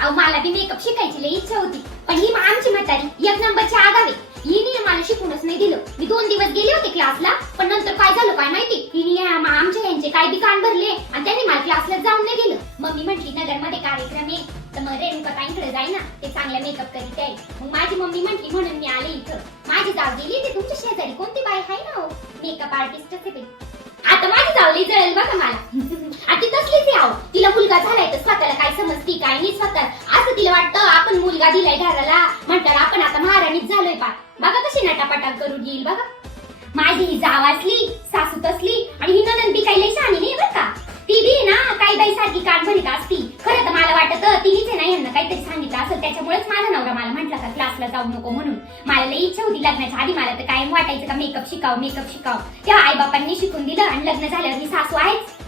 अहो मला बी मेकअप शिकायची लई इच्छा होती, पण ही आमची म्हातारी एक नंबरची आगावे. हिने मला शिकूनच नाही दिलं. मी 2 दिवस गेले होते क्लासला, पण नंतर काय झालं काय माहिती, हिने आमच्या यांचे काय बी कान भरले आणि त्यांनी मला क्लासला जाऊन नाही दिलं. मम्मी म्हटली नगरमध्ये कार्यक्रम आहे तर मग रेणुका ताईंकडे जाय ना, ते चांगला मेकअप करीत आहे. मग माझी मम्मी म्हटली म्हणून मी आले इथं. माझी जाव गेली ते तुमच्या शेजारी कोणती बाई आहे ना मेकअप आर्टिस्ट आहे. आता माझी जावली जळेल बघा मला. आता तसलीच आहे आहो. तिला मुलगा झालाय तर स्वतःला काय समजती काय नाही, स्वतः असं तिला वाटतं आपण मुलगा दिलाय घराला म्हणतात आपण आता महाराणीच झालोय. बघा कशी नटापटा करून येईल बघा. माझी ही जाव असली सासू तसली आणि ही ननंद बी काही लई शहाणी नाही बरं का. ती बी ना काही बाई सारखी कान भरीत असती. खरं तर मला वाटत तिनेच आहे ना यांना काहीतरी सांगितलं असेल, त्याच्यामुळेच माझा नवरा मला म्हटला का क्लासला जाऊ नको म्हणून. मला लई इच्छा होती लग्नाच्या आधी. मला तर कायम वाटायचं का मेकअप शिकाव. तेव्हा आई बापांनी शिकून दिलं आणि लग्न झाल्यावर ही सासू आहेच